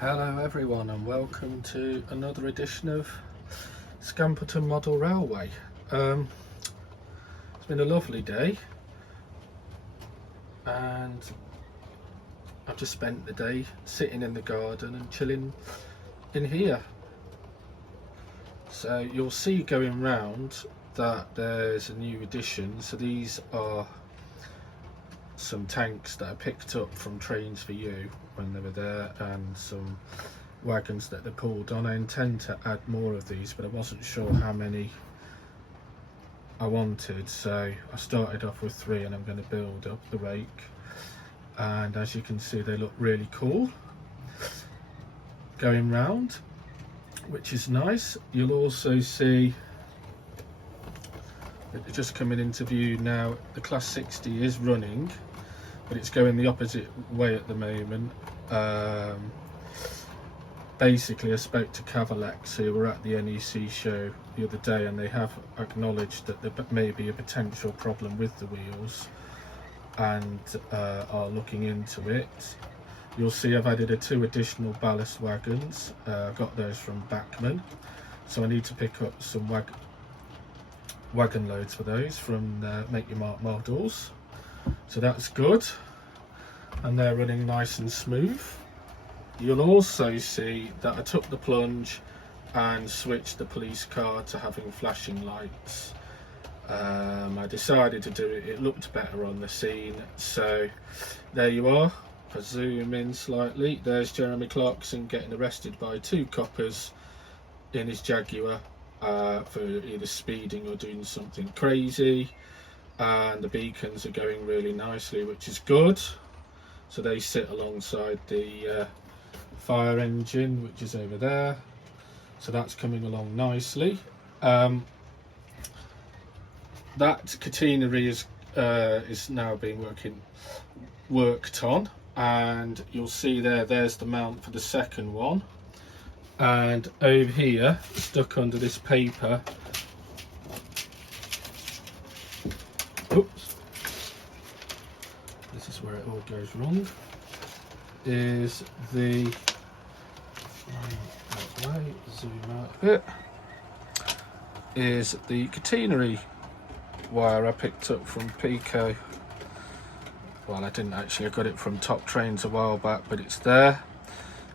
Hello everyone and welcome to another edition of Scamperton Model Railway. It's been a lovely day and I've just spent the day sitting in the garden and chilling in here. So you'll see going round that there's a new addition. So these are some tanks that I picked up from Trains for You when they were there, and some wagons that they pulled on. I intend to add more of these, but I wasn't sure how many I wanted, so I started off with 3 and I'm going to build up the rake. And as you can see, they look really cool going round, which is nice. You'll also see that just coming into view now, the Class 60 is running, but it's going the opposite way at the moment. Basically, I spoke to Cavalex, who were at the NEC show the other day, and they have acknowledged that there may be a potential problem with the wheels and are looking into it. You'll see I've added 2 additional ballast wagons. I got those from Bachmann, so I need to pick up some wagon loads for those from Make Your Mark models. So that's good, and they're running nice and smooth. You'll also see that I took the plunge and switched the police car to having flashing lights. I decided to do it, it looked better on the scene. So there you are. If I zoom in slightly, there's Jeremy Clarkson getting arrested by 2 coppers in his Jaguar for either speeding or doing something crazy. And the beacons are going really nicely, which is good. So they sit alongside the fire engine, which is over there, so that's coming along nicely. That catenary is now being worked on, and you'll see there's the mount for the second one. And over here, stuck under this paper, oops, this is where it all goes wrong, is the zoom out a bit, is the catenary wire I picked up from Pico. Well, I didn't actually, I got it from Top Trains a while back, but it's there.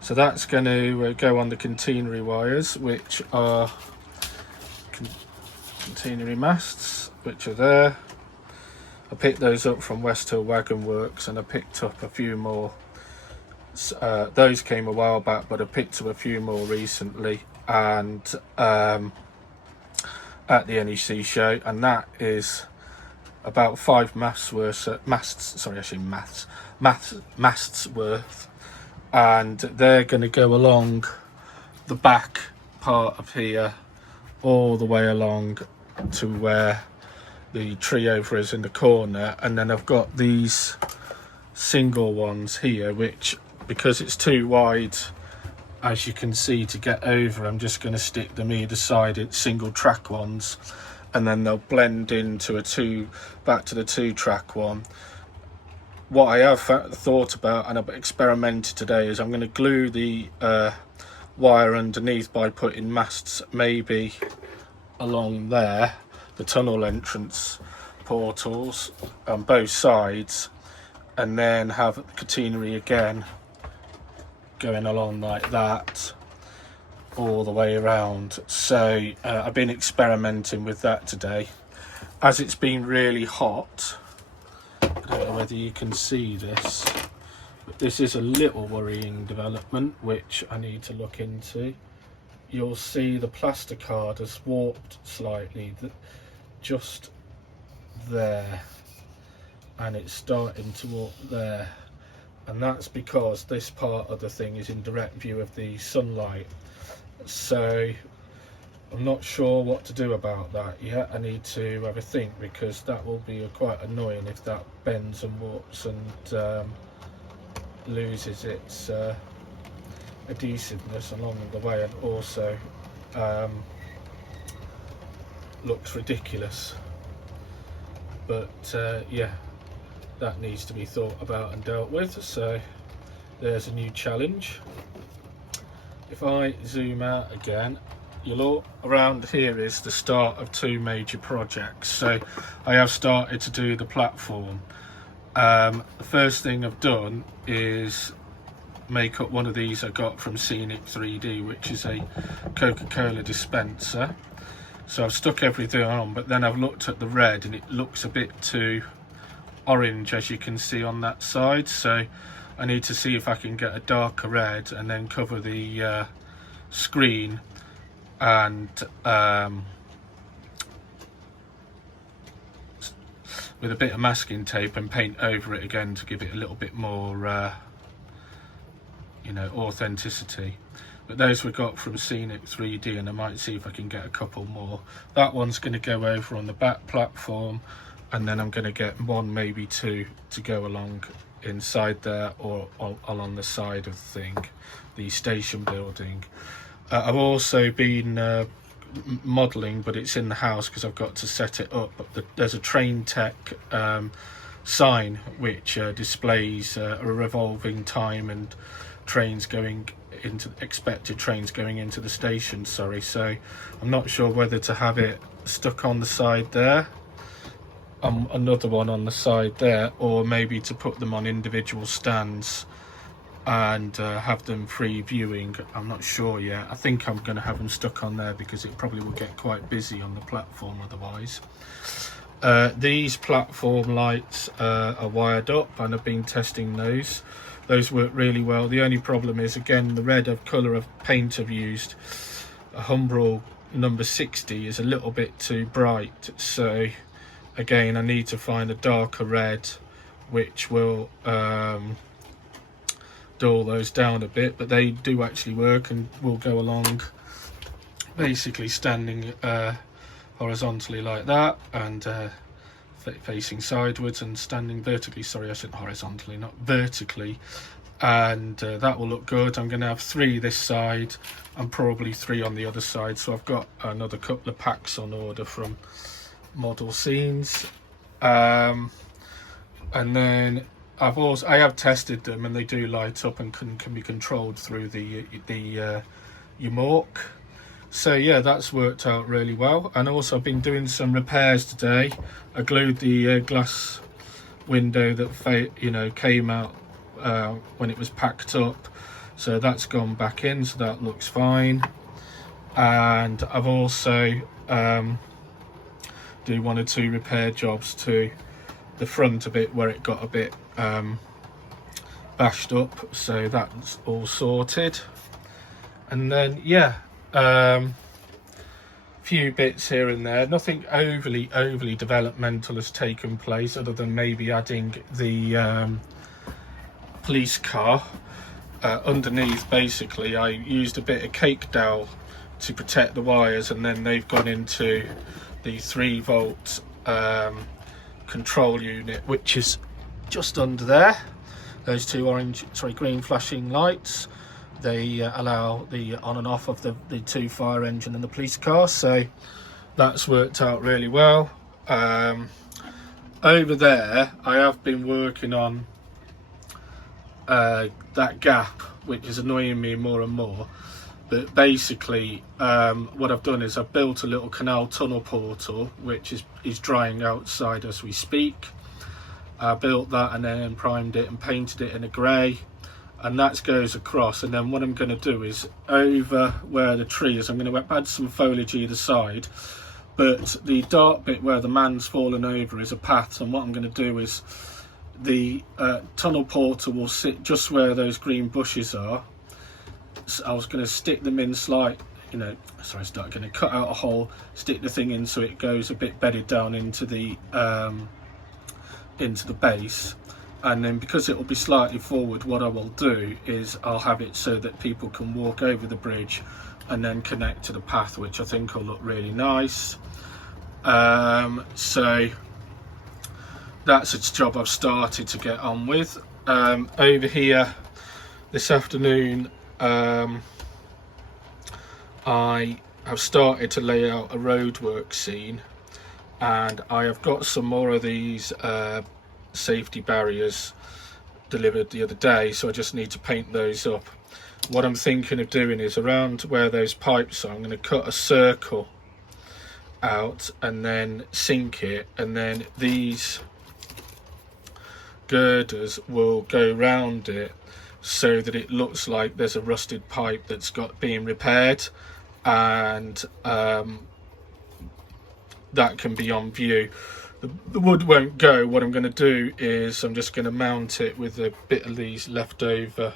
So that's going to go on the catenary wires, which are catenary masts, which are there. I picked those up from West Hill Wagon Works, and I picked up a few more. Those came a while back, but I picked up a few more recently, and at the NEC show, and that is about 5 masts worth, masts worth, and they're going to go along the back part of here all the way along to where the tree over is in the corner. And then I've got these single ones here, which, because it's too wide, as you can see, to get over, I'm just going to stick them either side. It's single track ones, and then they'll blend into back to the 2-track one. What I have thought about, and I've experimented today, is I'm going to glue the wire underneath by putting masts maybe along there, the tunnel entrance portals on both sides, and then have the catenary again going along like that all the way around. So I've been experimenting with that today. As it's been really hot, I don't know whether you can see this, but this is a little worrying development which I need to look into. You'll see the plasticard has warped slightly just there, and it's starting to warp there, and that's because this part of the thing is in direct view of the sunlight. So I'm not sure what to do about that yet. I need to have a think, because that will be quite annoying if that bends and warps and loses its adhesiveness along the way, and also looks ridiculous. But yeah, that needs to be thought about and dealt with. So there's a new challenge. if I zoom out again, around here is the start of 2 major projects. So I have started to do the platform. The first thing I've done is make up one of these I got from Scenic 3D, which is a Coca-Cola dispenser. So I've stuck everything on, but then I've looked at the red and it looks a bit too orange, as you can see on that side. So I need to see if I can get a darker red and then cover the screen and with a bit of masking tape and paint over it again to give it a little bit more you know, authenticity. But those we got from Scenic 3D, and I might see if I can get a couple more. That one's going to go over on the back platform, and then I'm going to get one, maybe two, to go along inside there or along the side of the thing, the station building. I've also been modelling, but it's in the house because I've got to set it up. There's a Train Tech sign which displays a revolving time and trains going into expected trains going into the station. So I'm not sure whether to have it stuck on the side there, another one on the side there, or maybe to put them on individual stands and have them free viewing. I'm not sure yet. I think I'm going to have them stuck on there because it probably will get quite busy on the platform otherwise. These platform lights are wired up, and I've been testing those. Those work really well. The only problem is, again, the red of colour of paint I've used, a Humbrol number 60, is a little bit too bright. So again, I need to find a darker red which will dull those down a bit, but they do actually work and will go along basically standing horizontally like that, and facing sideways and standing vertically. Sorry, I said horizontally, not vertically. And that will look good. I'm going to have 3 this side and probably 3 on the other side. So I've got another couple of packs on order from Model Scenes. And then I have tested them, and they do light up and can be controlled through the Yamork. So yeah, that's worked out really well. And also I've been doing some repairs today. I glued the glass window that came out when it was packed up, so that's gone back in, so that looks fine. And I've also do 1 or 2 repair jobs to the front of it where it got a bit bashed up, so that's all sorted. And then yeah, few bits here and there. Nothing overly developmental has taken place, other than maybe adding the police car underneath. Basically, I used a bit of cake dowel to protect the wires, and then they've gone into the 3-volt control unit, which is just under there. Those 2 green flashing lights, they allow the on and off of the 2 fire engine and the police car. So that's worked out really well. Over there I have been working on that gap, which is annoying me more and more. But basically what I've done is I've built a little canal tunnel portal, which is drying outside as we speak. I built that and then primed it and painted it in a grey, and that goes across. And then what I'm going to do is, over where the tree is, I'm going to add some foliage either side, but the dark bit where the man's fallen over is a path. And what I'm going to do is the tunnel portal will sit just where those green bushes are. So I was going to stick them in going to cut out a hole, stick the thing in so it goes a bit bedded down into the base. And then, because it will be slightly forward, what I will do is I'll have it so that people can walk over the bridge and then connect to the path, which I think will look really nice. So that's a job I've started to get on with. Over here this afternoon, I have started to lay out a roadwork scene, and I have got some more of these safety barriers delivered the other day, so I just need to paint those up. What I'm thinking of doing is around where those pipes are, I'm going to cut a circle out and then sink it, and then these girders will go round it so that it looks like there's a rusted pipe that's got being repaired, and that can be on view. The wood won't go. What I'm going to do is I'm just going to mount it with a bit of these leftover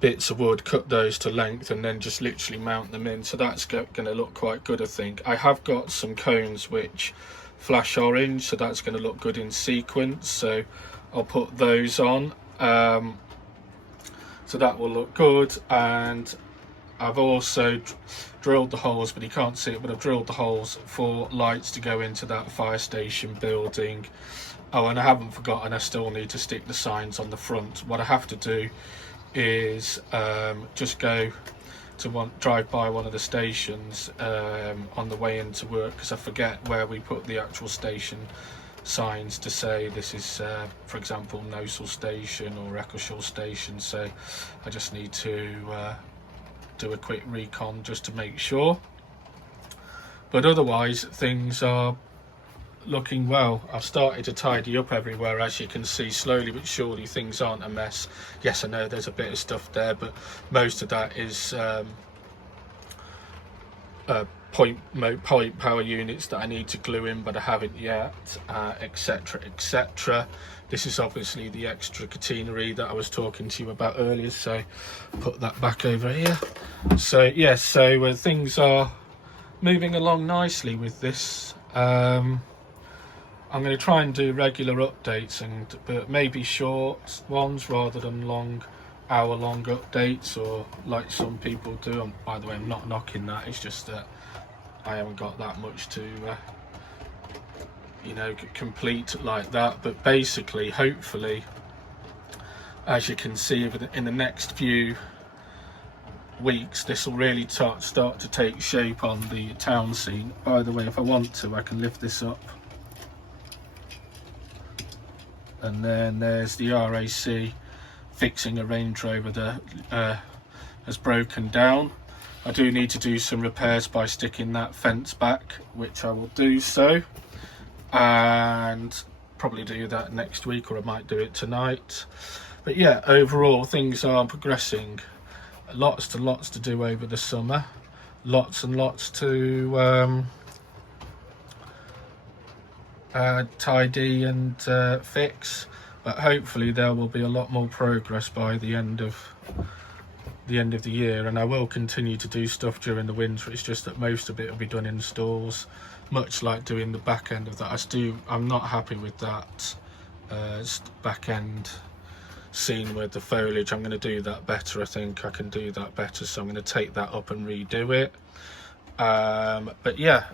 bits of wood, cut those to length, and then just literally mount them in. So that's going to look quite good, I think. I have got some cones which flash orange, so that's going to look good in sequence, so I'll put those on. So that will look good. And I've also drilled the holes, but you can't see it, but I've drilled the holes for lights to go into that fire station building. Oh, and I haven't forgotten, I still need to stick the signs on the front. What I have to do is just go to drive by one of the stations on the way into work, because I forget where we put the actual station signs to say this is for example Nosal Station or Eccleshall Station. So I just need to do a quick recon just to make sure, but otherwise things are looking well. I've started to tidy up everywhere, as you can see. Slowly but surely things aren't a mess. Yes, I know there's a bit of stuff there, but most of that is point power units that I need to glue in, but I haven't yet, etc, etc. This is obviously the extra catenary that I was talking to you about earlier, so put that back over here. So yes, so things are moving along nicely with this. I'm going to try and do regular updates, but maybe short ones rather than long, hour-long updates, or like some people do. And by the way, I'm not knocking that. It's just that I haven't got that much to, you know, complete like that. But basically, hopefully, as you can see, in the next few weeks, this will really start to take shape on the town scene. By the way, if I want to, I can lift this up. And then there's the RAC fixing a Range Rover that has broken down. I do need to do some repairs by sticking that fence back, which I will do so, and probably do that next week, or I might do it tonight. But yeah, overall things are progressing. Lots to do over the summer, lots and lots to tidy and fix, but hopefully there will be a lot more progress by the end of the year. And I will continue to do stuff during the winter. It's just that most of it will be done in stalls, much like doing the back end of that. I'm not happy with that back end scene with the foliage. I'm going to do that better. I think I can do that better, so I'm going to take that up and redo it. But yeah,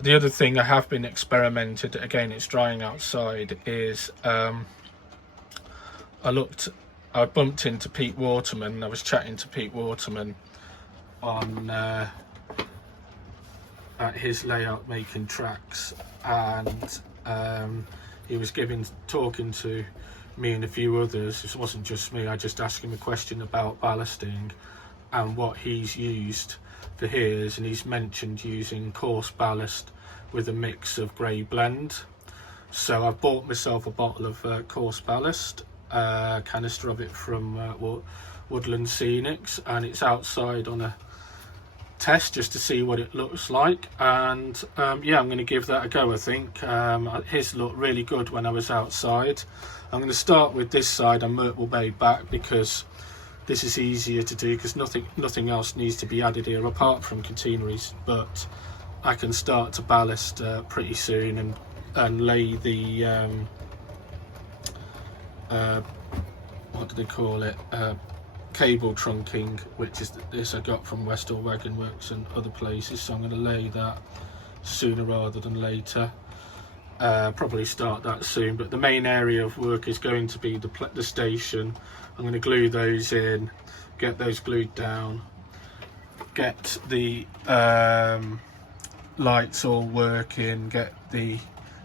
the other thing I have been experimented, again it's drying outside, is I bumped into Pete Waterman. I was chatting to Pete Waterman on at his layout making tracks, and he was talking to me and a few others. It wasn't just me. I just asked him a question about ballasting and what he's used for his, and he's mentioned using coarse ballast with a mix of grey blend. So I've bought myself a bottle of coarse ballast, canister of it from Woodland Scenics, and it's outside on a test just to see what it looks like. And yeah, I'm going to give that a go. I think his looked really good when I was outside. I'm going to start with this side and Myrtle Bay back, because this is easier to do, because nothing else needs to be added here apart from catenaries. But I can start to ballast pretty soon and lay the what do they call it, cable trunking, which is this I got from Westall Wagon Works and other places. So I'm going to lay that sooner rather than later. Probably start that soon, but the main area of work is going to be the station. I'm going to glue those in, get those glued down, get the lights all working, get the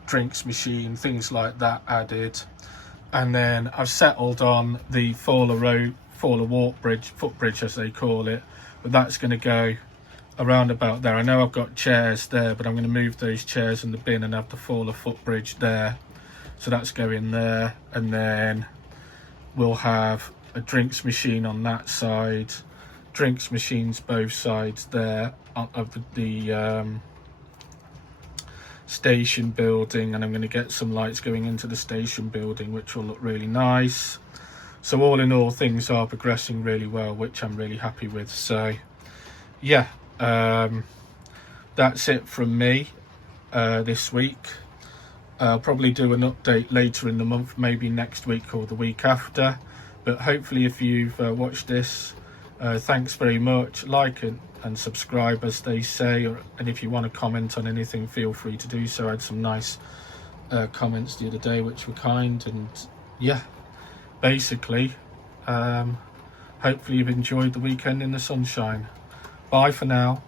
drinks machine, things like that added. And then I've settled on the Fowler walk bridge, footbridge as they call it, but that's going to go around about there. I know I've got chairs there, but I'm going to move those chairs in the bin and have the Fowler footbridge there. So that's going there, and then we'll have a drinks machine on that side, drinks machines both sides there of the station building, and I'm going to get some lights going into the station building, which will look really nice. So all in all, things are progressing really well, which I'm really happy with. So yeah, that's it from me this week. I'll probably do an update later in the month, maybe next week or the week after, but hopefully if you've watched this, thanks very much. Like and subscribe, as they say, and if you want to comment on anything, feel free to do so. I had some nice comments the other day which were kind, and yeah, basically hopefully you've enjoyed the weekend in the sunshine. Bye for now.